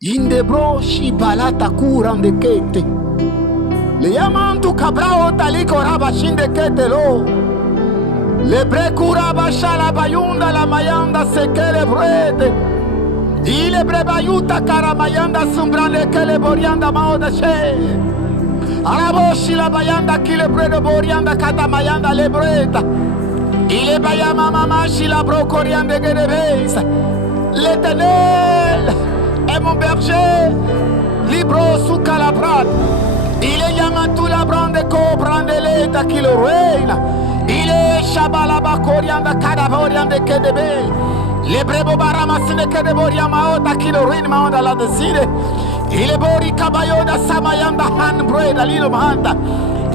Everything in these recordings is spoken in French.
Indebro shibalata kurande kete. Le yamantu kabrao taliko raba shinde kete lo. Le brekuraba shala bayunda la mayanda sekele brede. Ile brebayuta karamayanda sumbrande kele borianda maoda she. Araboshi la bayanda kile brede borianda kata mayanda le breda. Ile bayama mama shila brokoriande gedebesa. L'Éternel est mon berger, libro sous calabrate. Il est Yamatou la brande cobrande l'État qui le reine. Il est Shabalaba Korianda Kadaborianda Kedebe. Les brebo baramasine Kedeboriama Ota qui le reine Maonda la décide. Il est Bori Kabayoda Samayanda Han Breda Lino Mahanda.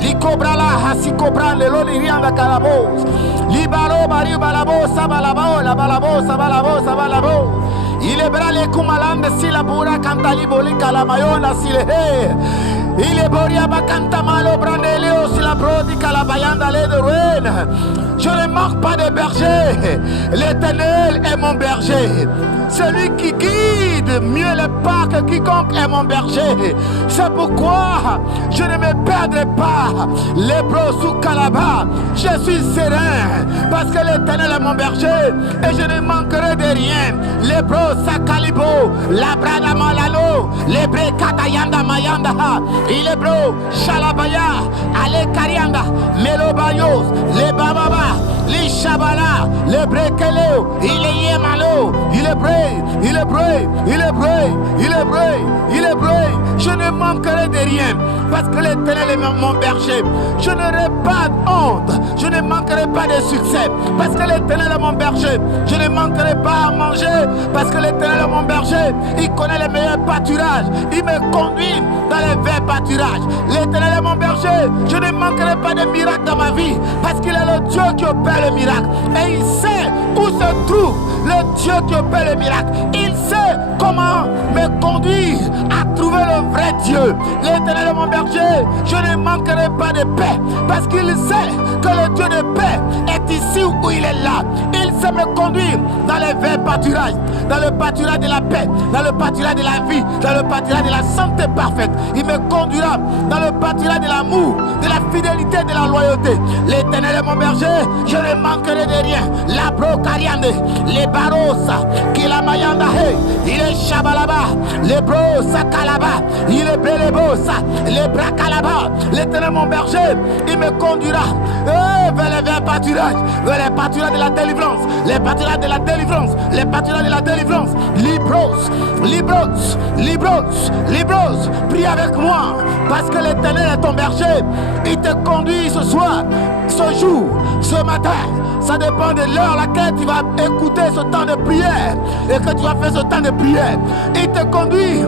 Li cobra la hasi cobra le loli rianda calabos. Li baro bari balabo sabalabo la balabo sabalabo sabalabo. Il est brale kumalande si la pura canta li boli calamayona si le he. Il est boria bacanta malo brandeleo si la brodi calabayanda le de ruine. Je ne manque pas de berger. L'Éternel est mon berger. Celui qui guide mieux le pas que quiconque est mon berger. C'est pourquoi je ne me perdrai pas. Les bros sous Calaba, je suis serein parce que l'Éternel est mon berger et je ne manquerai de rien. Les bros Sakalibo, la brada malalo, les bre katayanda mayanda, il est bro Shalabaya, ale karianda, melobayos, les bababa, les shabala, les brekeleo, il est yemalo, il est brave, il est brave, il est brave, il est brave, il est brave. Je ne manquerai de rien parce que l'Éternel est mon berger. Je n'aurai pas honte, je ne manquerai pas de succès parce que l'Éternel est mon berger. Je ne manquerai pas à manger parce que l'Éternel est mon berger. Il connaît les meilleurs pâturages, il me conduit dans les verts pâturages. L'Éternel est mon berger. Je ne manquerai pas de miracle dans ma vie parce qu'il est le Dieu qui opère le miracle et il sait où se trouve le Dieu qui opère le miracle. Il sait comment me conduire à trouver le vrai Dieu. L'Éternel est mon berger. Je ne manquerai pas de paix parce qu'il sait que le Dieu de paix est ici où il est là. Il sait me conduire dans les verts pâturages, dans le pâturage de la paix, dans le pâturage de la vie, dans le pâturage de la santé parfaite. Il me conduira dans le pâturage de l'amour, de la fidélité, de la loyauté. L'Éternel est mon berger. Je ne manquerai de rien. La brocariande, les barossa, qui la mayanda, il est chabalaba, les brosa calaba, il est belebosa, les bracalaba. L'Éternel est mon berger. Il me conduira vers les verts pâturages, vers les pâturages de la délivrance, les pâturages de la délivrance, les pâturages de la délivrance. Libros, libros, libros, libros. Prie avec moi parce que l'Éternel est ton berger. Il te conduit ce soir, ce jour, ce matin. Ça dépend de l'heure à laquelle tu vas écouter ce temps de prière et que tu vas faire ce temps de prière. Il te conduit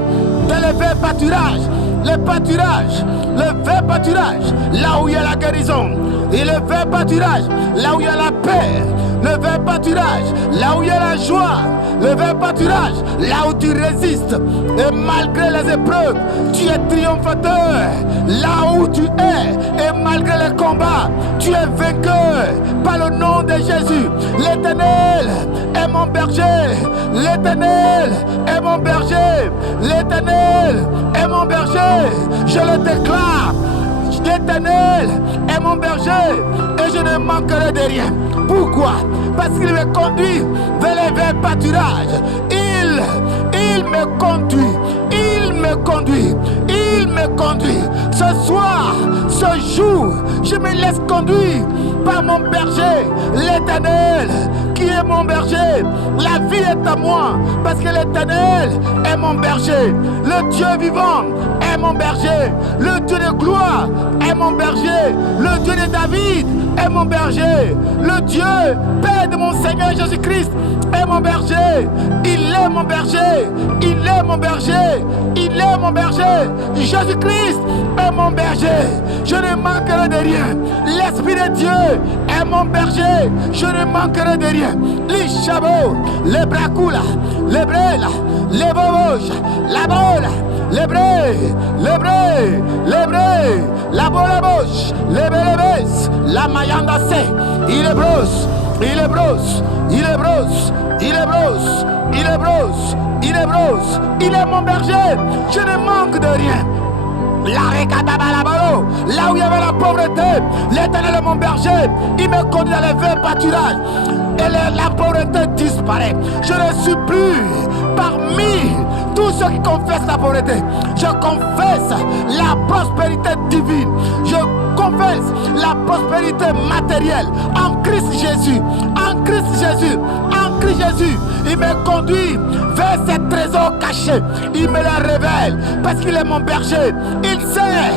dans les verts pâturages, les pâturages, le vert pâturage, là où il y a la guérison. Et le vert pâturage, là où il y a la paix. Le vert pâturage, là où il y a la joie. Le vert pâturage, là où tu résistes. Et malgré les épreuves, tu es triomphateur. Là où tu es, et malgré les combats, tu es vainqueur par le nom de Jésus. L'Éternel est mon berger. L'Éternel est mon berger. L'Éternel est mon berger. Je le déclare. L'Éternel est mon berger et je ne manquerai de rien. Pourquoi? Parce qu'il me conduit vers les verts pâturages. Il me conduit, il me conduit, il me conduit. Ce soir, ce jour, je me laisse conduire par mon berger, l'Éternel, qui est mon berger. La vie est à moi, parce que l'Éternel est mon berger. Le Dieu vivant est mon berger. Le Dieu de gloire est mon berger. Le Dieu de David est mon berger. Le Dieu, Père de mon Seigneur Jésus-Christ, est mon berger. Il est mon berger. Il est mon berger. Il est mon berger. Jésus-Christ est mon berger. Je ne manquerai de rien. L'Esprit de Dieu est mon berger. Je ne manquerai de rien. Les chabots, les bracoulas, les brela, les bobos, la bola, les brés, les brés, les brés, la bola bouche, les belebes, la mayanda se. Il est brosse, il est brosse, il est brosse. il est brosse, il est brosse, il est brosse, il est mon berger, je ne manque de rien. Là où il y avait la pauvreté, l'Éternel est mon berger, il me conduit dans les verts pâturages et la pauvreté disparaît. Je ne suis plus parmi tous ceux qui confessent la pauvreté. Je confesse la prospérité divine. Je confesse la prospérité matérielle en Christ Jésus. En Christ Jésus. En Christ Jésus. Il me conduit vers ses trésors cachés. Il me les révèle parce qu'il est mon berger. Il sait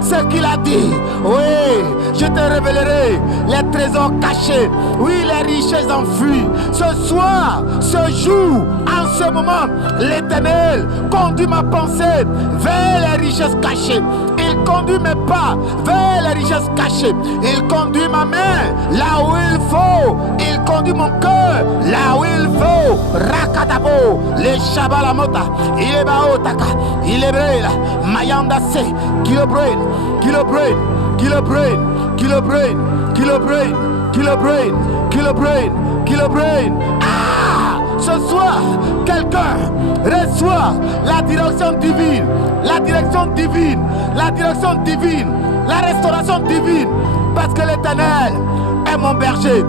ce qu'il a dit. Oui, je te révélerai les trésors cachés. Oui, les richesses enfuies. Ce soir, ce jour, en ce moment, l'Éternel conduit ma pensée vers les richesses cachées. Il conduit mes pas vers les richesses cachées. Il conduit ma main là où il faut. Il conduit mon cœur là où il faut. Rakatabo, les Shabalamota, il est Baotaka, il est Brela, Mayanda Se, Kilobrain, Kilobrain, Kilobrain, Kilobrain, Kilobrain, Kilobrain, Kilobrain, Kilobrain. Ah! Ce soir, quelqu'un reçoit la direction divine, la direction divine, la direction divine, la restauration divine, parce que l'Éternel est mon berger,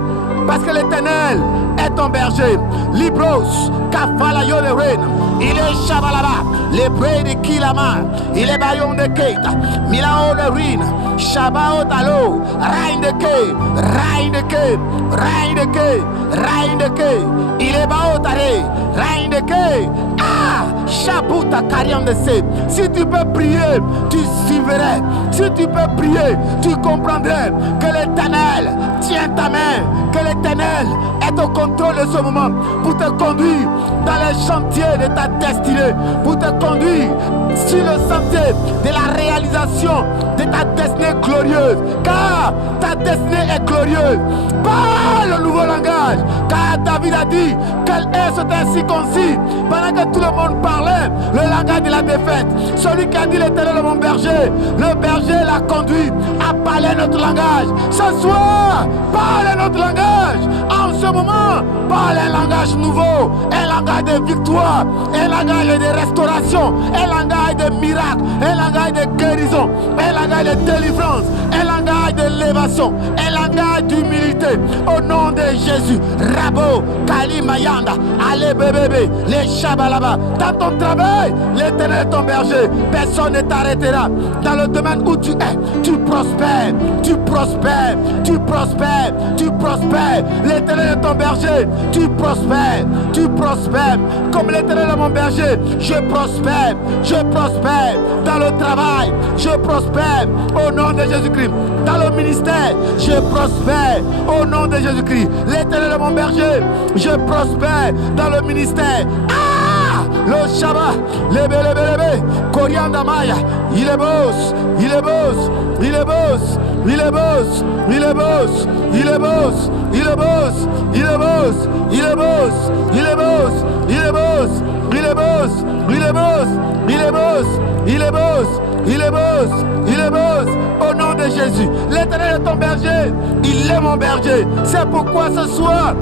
parce que l'Éternel est ton berger. Libros, Kafala Yolewen, il est Shabalaba, les près de Kilama, il est Bayon de Keita, Milao de Ruine, Shabao Talo, Rain de Ke, Rain de Ke, Rain de Ke, Rain de Ke, il est Baotare, Rain de Ke. Ah, Shabuta Kariam de Se. Si tu peux prier, tu suivrais. Si tu peux prier, tu comprendrais que l'Éternel tient ta main, que l'Éternel est au contrôle de ce moment pour te conduire dans les chantiers de ta destinée, pour te conduire sur le sentier de la réalisation de ta destinée glorieuse, car ta destinée est glorieuse. Parle le nouveau langage, car David a dit qu'elle est incirconcis. Pendant que tout le monde parlait le langage de la défaite, celui qui a dit l'Éternel est mon berger, le berger l'a conduit à parler notre langage. Ce soir, parle notre langage. En ce moment, parle un langage nouveau, un langage de victoire, un langage de restauration, un langage de miracle, un langage de guérison, un langage de délivrance, un langage d'élévation, un langage d'humilité. Au nom de Jésus, Rabo, Kali Mayanda, allez bébé, les Shabalaba. Dans ton travail, l'Éternel est ton berger. Personne ne t'arrêtera. Dans le domaine où tu es, tu prospères, tu prospères, tu prospères, tu prospères. L'Éternel est ton berger. Tu prospères, tu prospères. Comme l'Éternel est mon berger, je prospère, je prospère. Dans le travail, je prospère. Au nom de Jésus-Christ. Dans le ministère, je prospère. Au nom de Jésus-Christ. L'Éternel est mon berger. Je prospère dans le ministère. Ah! Le Shabbat, lebe, Korianda Maya, il est boss, il est boss, il est boss, il est boss, il est boss, il est boss, il est boss, il est boss, il est boss, il est boss, il est boss, il est boss, il est boss, il est boss, il est boss, il est boss, il est boss. Au nom de Jésus, l'Éternel est ton berger, il est mon berger. C'est pourquoi ce soir,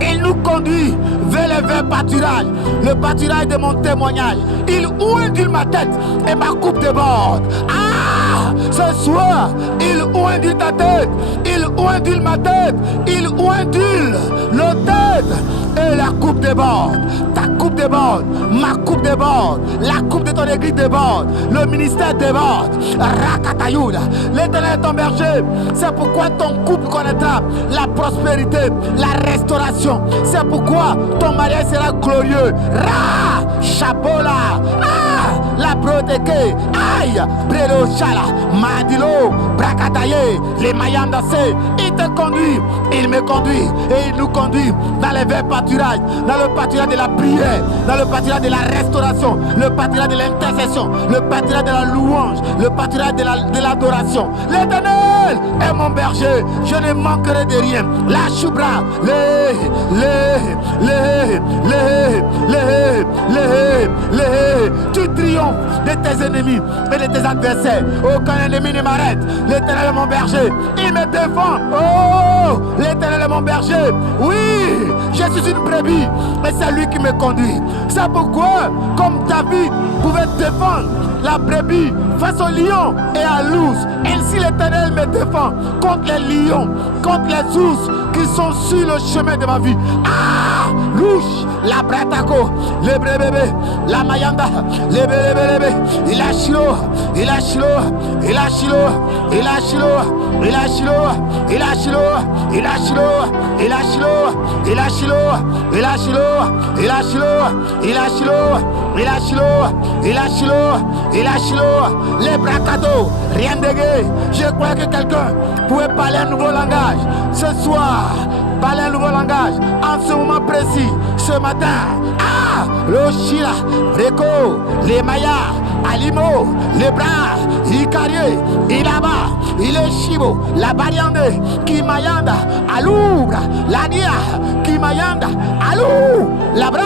il nous conduit vers les verts pâturages, le pâturage de mon témoignage. Il oindule ma tête et ma coupe déborde. Ah! Ce soir, il oindule ta tête, il oindule ma tête, il oindule nos têtes et la coupe déborde. Ta coupe déborde, ma coupe déborde, la coupe de ton église déborde, le ministère déborde. Rakatayoula, l'Éternel est ton berger. C'est pourquoi ton couple connaîtra la prospérité, la restauration. C'est pourquoi ton mariage sera glorieux. Ra, Chabola, ah, la protégée, aïe, Brelo Chala, Madilo, Brakataye, les Mayandase. Il te conduit, il me conduit et il nous conduit dans les verts pâturages, dans le pâturage de la prière, dans le pâturage de la restauration, le pâturage de l'intercession, le pâturage de la louange, le pâturage de l'adoration. L'Éternel est mon berger, je ne manquerai de rien. La choubra, tu triomphes de tes ennemis et de tes adversaires. Aucun ennemi ne m'arrête. L'Éternel est mon berger, il me défend. Oh, l'Éternel est mon berger. Oui, je suis une brebis, mais c'est lui qui me conduit. C'est pourquoi, comme David pouvait défendre la brebis face au lion et à l'ours, ainsi l'Éternel me défend contre les lions, contre les ours qui sont sur le chemin de ma vie. Ah, louche, la bratako, le bébé, la mayanda, le bébé, il a chilo, il a chilo, il a chilo, il a chilo, il a chilo, il a chilo, il a chilo, il a chilo, il a chilo, il a chilo, il a chilo, il a chilo, il a chilo, il a chilo, il a chilo, les bracado, rien de gay. Je crois que quelqu'un pouvait parler un nouveau langage ce soir. Parler un nouveau langage en ce moment précis, ce matin. Ah, le Shira, Réco, les Mayas, Alimo, les bras, Icarie, Ilaba, il est Chibo, la Bariande, Kimayanda, Aloubra, la Nia, Kimayanda, Alou, la Bra,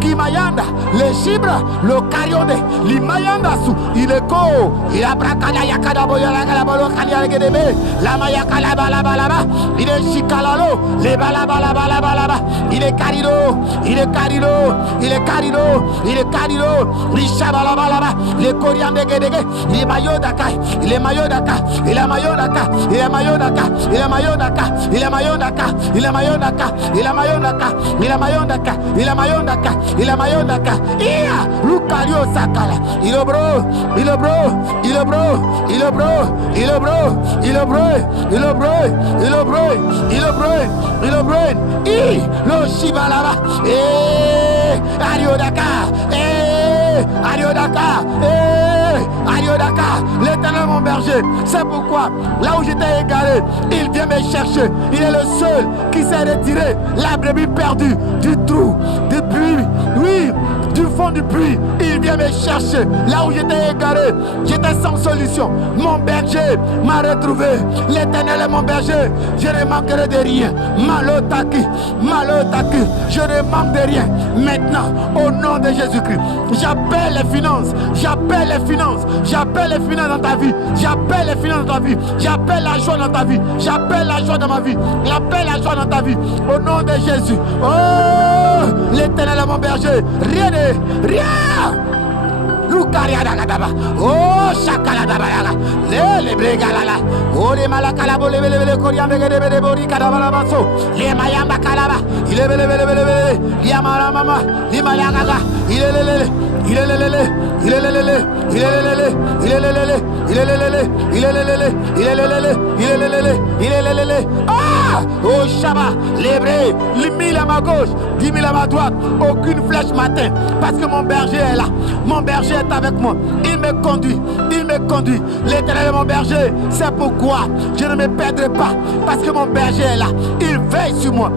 Kimayanda, le Chibra, le Carionde, l'Imayanda, il est co, il a Bracada, Yakada, Boyala, Calabolo, Kanyagedebe, la Mayakala, Balabalaba, il est Chikalalo, les Balabalabalaba, il est Carido, il est Carido, il est Carido, il est Carido, Richabalabalaba, les Coriandé, il est Mayodaka, il est Mayodaka, il est Mayodaka, il est Mayodaka, il est Mayodaka, il est Mayodaka, il est Mayodaka, il est Mayodaka, il est Mayodaka, il est Mayodaka, il est Mayodaka, Ia, Lucario Sakala, il est bro, il est bro, il est bro, il est bro, il est bro, il est bro, il est bro, il est bro, il est bro, il est bro, I, le Shibalaba, Ariodaka, Ariodaka, Ariodaka, l'Éternel mon berger. C'est pourquoi, là où j'étais égaré, il vient me chercher. Il est le seul qui s'est retiré, la brebis perdue du trou, du puits, oui, du fond du puits. Il vient me chercher. Là où j'étais égaré, j'étais sans solution. Mon berger m'a retrouvé. L'Éternel est mon berger. Je ne manquerai de rien. Malotaki, Malotaki, je ne manque de rien. Maintenant, au nom de Jésus-Christ, j'appelle les finances. J'appelle les finances. J'appelle les finances dans ta vie. J'appelle les finances dans ta vie. J'appelle la joie dans ta vie. J'appelle la joie dans ma vie. J'appelle la joie dans ta vie. Au nom de Jésus. Oh, l'Éternel est mon berger. Rien de rien. Oh, Shakaladabala, les Bregalala, oh, les Malakalabo, les Coriandre, les Boricadabalabaso, les Mayamba Kalaba, il est Yamara Mama, les Mayagaga, il est il est il est il est il est il est ah, oh Shabbat, l'hébreu, 1000 à ma gauche, 10 000 à ma droite, aucune flèche m'atteint, parce que mon berger est là, mon berger est avec moi, il me conduit, l'Éternel est mon berger, c'est pourquoi je ne me perdrai pas, parce que mon berger est là, il veille sur moi,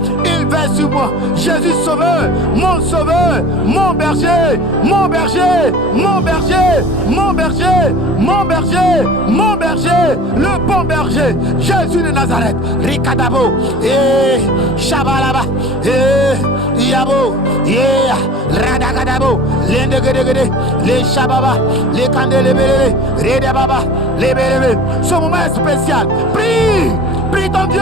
Jésus sauveur, mon berger, mon berger, mon berger, mon berger, mon berger, mon berger, le bon berger, Jésus de Nazareth, Rikadabo, Shabalaba, Yabo, Radagadabo, Lendegede, les Shababa, les Kandelebele, Redababa, les Belebe. Ce moment est spécial. Prie ton Dieu,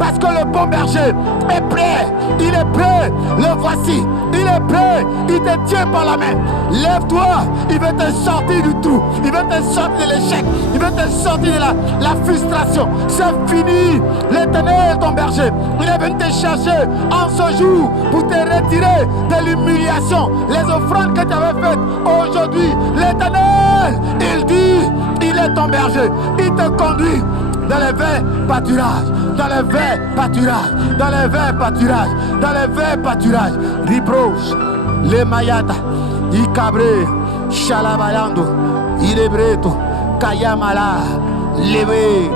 parce que le bon berger est prêt, il est prêt, le voici, il est prêt, il te tient par la main. Lève-toi, il veut te sortir du trou, il veut te sortir de l'échec, il veut te sortir de la frustration. C'est fini, l'Éternel est ton berger, il est venu te chercher en ce jour pour te retirer de l'humiliation, les offrandes que tu avais faites. Aujourd'hui, l'Éternel, il dit, il est ton berger, il te conduit dans les verts pâturages, dans les verts pâturages, dans les verts pâturages, dans les verts pâturages. Riproche, les mayata, Icabre, Chalabayando, Ilebreto, Kayamala, Leve,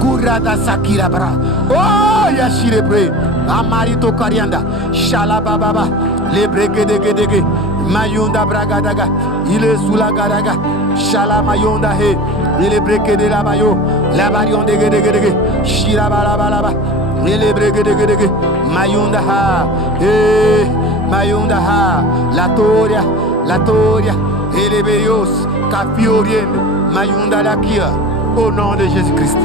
Kurada Sakira Bra, oh Yashirebre, Amarito Karianda, Shalababa, Lebregedegedege, Mayunda Bragadaga, il est sous la Gadaga, Shalamayonda He. Il est brequé de la bayo, la barion de Gedege, Shirabalabalaba, il est brequé de Gedege, Mayunda Ha, Mayunda Ha, la Toria, et les Berios, Kafiorien, Mayunda Lakia, au nom de Jésus-Christ.